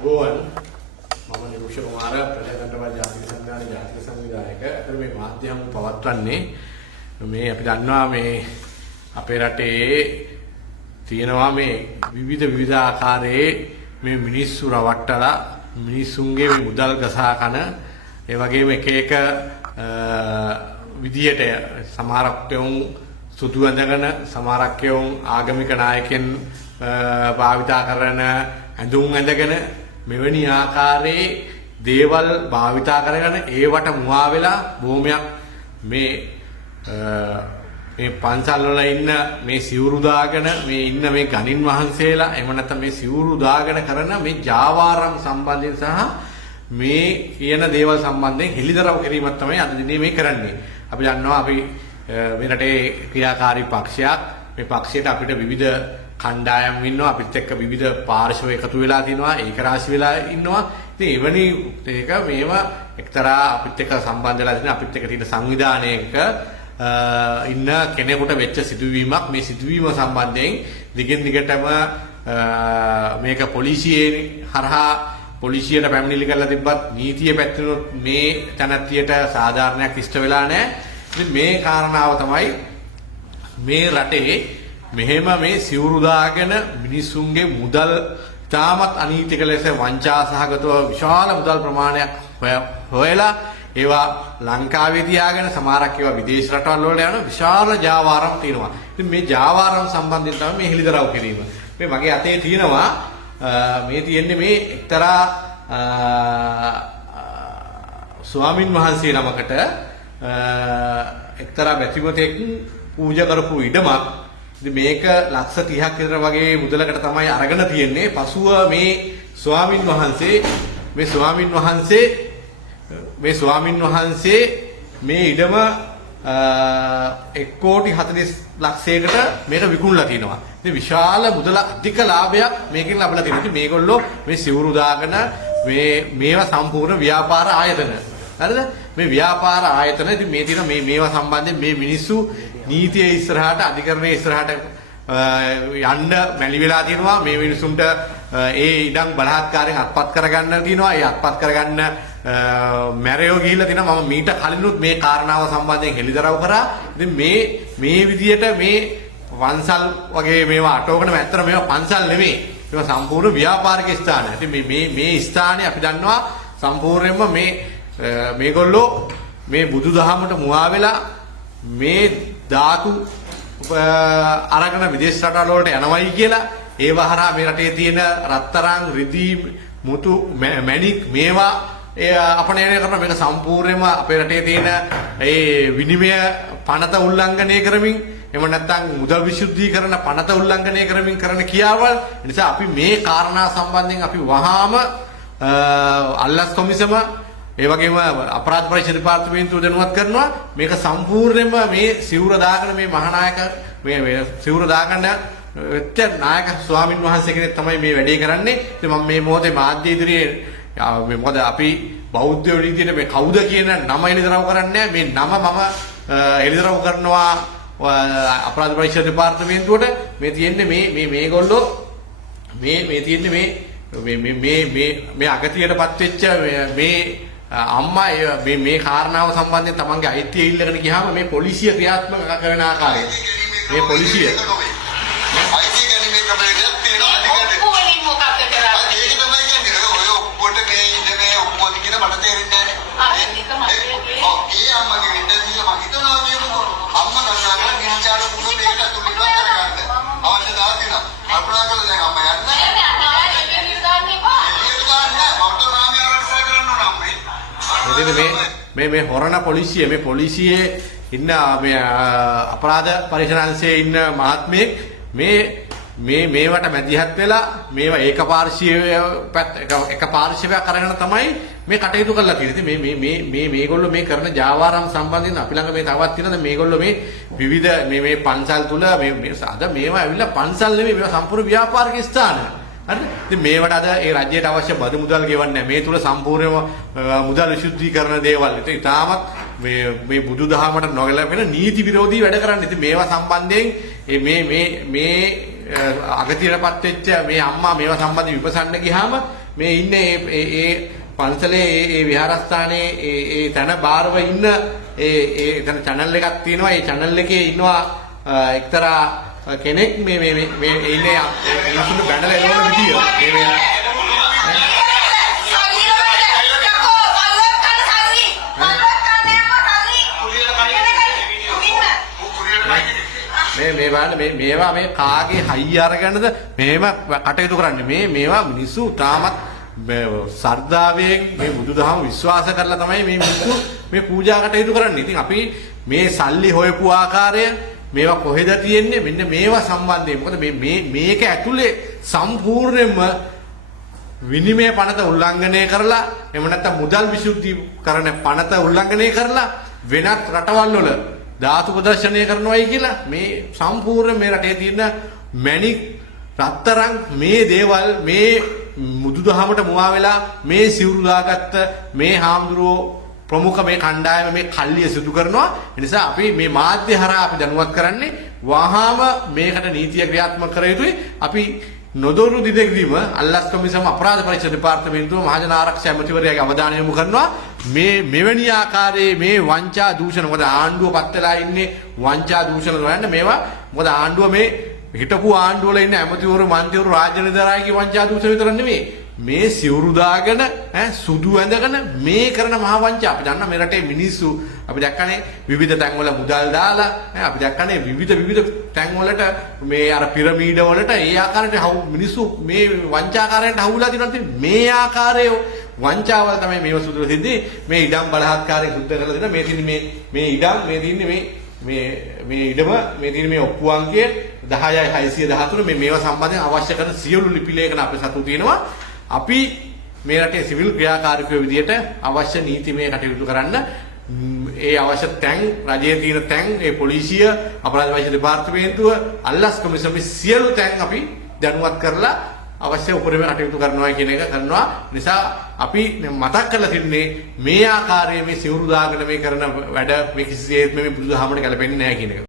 අයිබෝවන් මම නිරුක්ෂ කුමාර ප්‍රජාතන්ත්‍රවාදී ජාතික සංවිධානයේ ජාතික සංවිධායක. අතන මේ මාධ්‍ය හමු පවත්වන්නේ මේ අපි දන්නවා මේ අපේ රටේ තියෙනවා මේ විවිධ ආකාරයේ මේ මිනිස්සු රවට්ටලා මිනිස්සුන්ගේ මේ මුදල් ගසා කන ඒ වගේම එක විදියට සමහරක් වුන් සුදු ඇඳගෙන සමහරක් වුන් ආගමික නායකයන් භාවිතා කරන ඇඳුම් ඇඳගෙන මෙවැනි ආකාරයේ දේවල් භාවිතා කරගෙන ඒවට මුවා වෙලා බොහොමයක් මේ පන්සල් වල ඉන්න මේ සිවුරු දාගෙන මේ ඉන්න මේ ගණින් වහන්සේලා එහෙම නැත්නම් මේ සිවුරු දාගෙන කරන මේ ජාවාරම් සම්බන්ධයෙන් සහ මේ කියන දේවල් සම්බන්ධයෙන් හෙළිදරව් කිරීමක් තමයි අද දිනේ මේ කරන්නේ. අපි දන්නවා අපි මේ රටේ ක්‍රියාකාරී පක්ෂයක්. මේ පක්ෂයට අපිට විවිධ කණ්ඩායම් ඉන්නවා. අපිත් එක්ක විවිධ පාර්ශ්ව එකතු වෙලා තිනවා. ඒක රාශි වෙලා ඉන්නවා. ඉතින් එවැනි එක මේවා එක්තරා අපිත් එක්ක සම්බන්ධ වෙලා තියෙන අපිත් එක්ක තියෙන සංවිධානයක ඉන්න කෙනෙකුට වෙච්ච සිදුවීමක්. මේ සිදුවීම සම්බන්ධයෙන් දිගින් දිගටම මේක පොලිසියේ හරහා පොලිසියට පැමිණිලි කරලා තිබ්බත් නීතිය පැත්තෙනුත් මේ තනත්තියට සාධාරණයක් ඉෂ්ට වෙලා නැහැ. ඉතින් මේ කාරණාව තමයි මේ රටේ මෙහෙම මේ සිවුරු දාගෙන මිනිස්සුන්ගේ මුදල් තාමත් අනීතික ලෙස වංචා සහගතව විශාල මුදල් ප්‍රමාණයක් හොයලා ඒවා ලංකාවේ තියාගෙන සමහරක් ඒවා විදේශ රටවල් වලට යන විශාල ජාවාරම් තියෙනවා. ඉතින් මේ ජාවාරම් සම්බන්ධයෙන් තමයි මේ හෙළිදරව් කිරීම. මේ මගේ අතේ තියෙනවා මේ තියෙන්නේ මේ එක්තරා ස්වාමින් වහන්සේ නමකට එක්තරා බැතිමතෙක් පූජා කරපු ඉඩමක්. ඉතින් මේක ලක්ෂ 30ක් විතර වගේ මුදලකට තමයි අරගෙන තියෙන්නේ. පසුව මේ ස්වාමින් වහන්සේ මේ ඉඩම 1,40,00,000කට මේක විකුණලා තිනවා. ඉතින් විශාල මුදල අධික ලාභයක් මේකෙන් ලබලා තියෙනවා. ඉතින් මේගොල්ලෝ මේ සිවුරු දාගෙන මේවා සම්පූර්ණ ව්‍යාපාර ආයතන. හරිද? මේ ව්‍යාපාර ආයතන ඉතින් මේ තියෙන මේවා සම්බන්ධයෙන් මේ මිනිස්සු නීතිය ඉස්සරහට අධිකරණයේ ඉස්සරහට යන්න මැලි වෙලා තියෙනවා. මේ මිනිසුන්ට ඒ ඉඩම් බලහත්කාරයෙන් අත්පත් කරගන්න තියෙනවා. ඒ අත්පත් කරගන්න මැරයෝ ගිහිල්ලා තිනවා. මම මීට කලිනුත් මේ කාරණාව සම්බන්ධයෙන් හෙළිදරව් කරා. ඉතින් මේ විදියට මේ පන්සල් වගේ මේවා අටවගෙන ඇත්තට මේවා පන්සල් නෙමෙයි. මේවා සම්පූර්ණ ව්‍යාපාරික ස්ථාන. ඉතින් මේ ස්ථානේ අපි දන්නවා සම්පූර්ණයෙන්ම මේගොල්ලෝ මේ බුදුදහමට මුවා වෙලා මේ ධාතු අරගෙන විදේශ රටවල් වලට යනවයි කියලා ඒව හරහා මේ රටේ තියෙන රත්තරන් රිදී මුතු මැණික් මේවා අපනයනය කරන මේක සම්පූර්ණයෙන්ම අපේ රටේ තියෙන ඒ විනිමය පනත උල්ලංඝනය කරමින් එහෙම නැත්නම් මුදල් විශුද්ධීකරණ පනත උල්ලංඝනය කරමින් කරන ක්‍රියාවල්. ඒ නිසා අපි මේ කාරණා සම්බන්ධයෙන් අපි වහාම අල්ලස් කොමිසම ඒ වගේම අපරාධ පරීක්ෂා දෙපාර්තමේන්තුව දැනුවත් කරනවා. මේක සම්පූර්ණයෙන්ම මේ සිවුර දාගෙන මේ මහානායක මේ සිවුර දාගන්න වෙච්ච නායක ස්වාමින් වහන්සේ කෙනෙක් තමයි මේ වැඩේ කරන්නේ. ඉතින් මම මේ මොහොතේ මාධ්‍ය ඉදිරියේ මේ මොකද අපි බෞද්ධ විදිහට මේ කවුද කියන නම එළිදරව් කරන්නේ මේ නම මම එළිදරව් කරනවා අපරාධ පරීක්ෂා දෙපාර්තමේන්තුවට. මේ තියෙන්නේ මේගොල්ලෝ මේ තියෙන්නේ මේ අගතියටපත් වෙච්ච මේ අම්මා මේ කාරණාව සම්බන්ධයෙන් තමන්ගේ අයිතිය ඉල්ලගෙන ගියාම මේ පොලිසිය ක්‍රියාත්මක කරන ආකාරය මේ පොලිසිය අයිතිය ගැනීමේ ක්‍රමයක් තියෙනවා. ඔක්කොලින් මොකක්ද කරන්නේ? ඒක තමයි කියන්නේ. ඔය ඔක්කොට මේ ඉන්නේ ඔක්කොද කියන මට තේරෙන්නේ නැහැ. ඒක ඒ අම්මගේ වින්දසිය මම හිතනවා මේක අම්මා කතාවල නිහාචාර පුදු මේකට තුලින් කරගන්න අවශ්‍යතාවය තියෙනවා. අපරාධවල දැන් අම්මා යන්නේ මේ හොරණ පොලිසිය මේ පොලිසියේ ඉන්න මේ අපරාධ පරීක්ෂණාංශයේ ඉන්න මහත්මයෙක් මේවට මැදිහත් වෙලා මේවා එක පාර්ශවයක් අරගෙන තමයි මේ කටයුතු කරලා තියෙන්නේ. ඉතින් මේගොල්ලෝ මේ කරන ජාවාරම් සම්බන්ධයෙන් අපි ළඟ මේ තවත් තියෙනවා. මේගොල්ලෝ මේ විවිධ මේ පන්සල් තුල අද මේවා ඇවිල්ලා පන්සල් නෙමෙයි මේවා සම්පූර්ණ ව්‍යාපාරික ස්ථාන. හරිද? ඉතින් මේවට අද ඒ රජයට අවශ්‍ය බදු මුදල් ගෙවන්නේ මේ තුල සම්පූර්ණයෙන්ම මුදල් විශුද්ධීකරණ දේවල්. ඉතින් තාමත් මේ බුදුදහමට නොගැලපෙන නීති විරෝධී වැඩ කරන්නේ. ඉතින් මේවා සම්බන්ධයෙන් මේ අගතියටපත් වෙච්ච මේ අම්මා මේවා සම්බන්ධව විපසන්න ගියාම මේ ඉන්නේ ඒ පන්සලේ ඒ විහාරස්ථානයේ ඒ තන බාරව ඉන්න ඒ එතන channel එකක් තියෙනවා. ඒ channel එකේ ඉන්නවා එක්තරා කෙනෙක් මේ ඉන්නේ මිනිස්සුන්ට බැනලා එනවන විදිය මේ බලන්න මේවා මේ කාගේ හයිය අරගෙනද මේව කටයුතු කරන්නේ මේවා මිනිස්සු තාමත් සර්දාවෙන් මේ බුදුදහම විශ්වාස කරලා තමයි මේ මිනිස්සු මේ පූජා කටයුතු කරන්නේ. ඉතින් අපි මේ සල්ලි හොයපු ආකාරය මේවා කොහෙද තියෙන්නේ මෙන්න මේවා සම්බන්ධයෙන්. මොකද මේක ඇතුලේ සම්පූර්ණයෙන්ම විනිමය පනත උල්ලංඝනය කරලා එහෙම නැත්නම් මුදල් විසුද්ධි කරන පනත උල්ලංඝනය කරලා වෙනත් රටවල් වල ධාතු ප්‍රදර්ශනය කරනවායි කියලා මේ සම්පූර්ණ මේ රටේ තියෙන මැණික් රත්තරන් මේ දේවල් මේ මුදුදහමට මුවා වෙලා මේ සිවුරු දාගත්ත මේ හාමුදුරුවෝ ප්‍රමුඛ මේ කණ්ඩායම මේ කල්ලිය සිදු කරනවා. ඒ නිසා අපි මේ මාධ්‍ය හරහා අපි දැනුවත් කරන්නේ වහාම මේකට නීතිය ක්‍රියාත්මක කර යුතුයි. අපි නොදොරු දිනෙකදීම අල්ලස් කොමිසම අපරාධ පරීක්ෂා දෙපාර්තමේන්තුව මහජන ආරක්ෂා ඇමතිවරයාගේ අවධානය යොමු කරනවා මේ මෙවැනි ආකාරයේ මේ වංචා දූෂණ. මොකද ආණ්ඩුව පත් වෙලා ඉන්නේ වංචා දූෂණ වලන්න මේවා. මොකද ආණ්ඩුව මේ හිටපු ආණ්ඩුව වල ඉන්න ඇමතිවරු මන්ත්‍රීවරු රාජ්‍ය නිලධාරීන්ගේ වංචා දූෂණ විතර නෙමෙයි. මේ සිවුරු දාගෙන සුදු ඇඳගෙන මේ කරන මහා වංචා. අපි දන්නා මේ රටේ මිනිස්සු අපි දැක්කනේ විවිධ තැන්වල මුදල් දාලා අපි දැක්කනේ විවිධ තැන්වලට මේ අර පිරමීඩ වලට ඒ ආකාරයට මිනිස්සු මේ වංචාකාරයන්ට හවුලා දිනනවා. මේ ආකාරයේ වංචාවල් තමයි මේව සුදුල සිද්ධි. මේ ඉඩම් බලහත්කාරයෙන් සුද්ධ කරලා දෙන මේ තියෙන මේ ඉඩම් මේ තියෙන්නේ මේ ඉඩම මේ තියෙන මේ ඔප්පු අංකය 10/613 මේවා සම්බන්ධයෙන් අවශ්‍ය කරන සියලු ලිපි ලේඛන අපේ සතු තියෙනවා. අපි මේ රටේ සිවිල් ක්‍රියාකාරීත්වයේ විදියට අවශ්‍ය නීතිමය කටයුතු කරන්න ඒ අවශ්‍ය තැන් රජයේ තියෙන තැන් ඒ පොලිසිය අපරාධ පරීක්ෂා දෙපාර්තමේන්තුව අල්ලස් කොමිසම සියලු තැන් අපි දැනුවත් කරලා අවශ්‍ය උපරිම කටයුතු කරනවා කියන එක කරනවා. නිසා අපි මතක් කරලා තින්නේ මේ ආකාරයේ මේ සිවුරු දාගෙන මේ කරන වැඩ මේ කිසිසේත්ම මේ බුදුදහමට ගැලපෙන්නේ නැහැ කියන එක.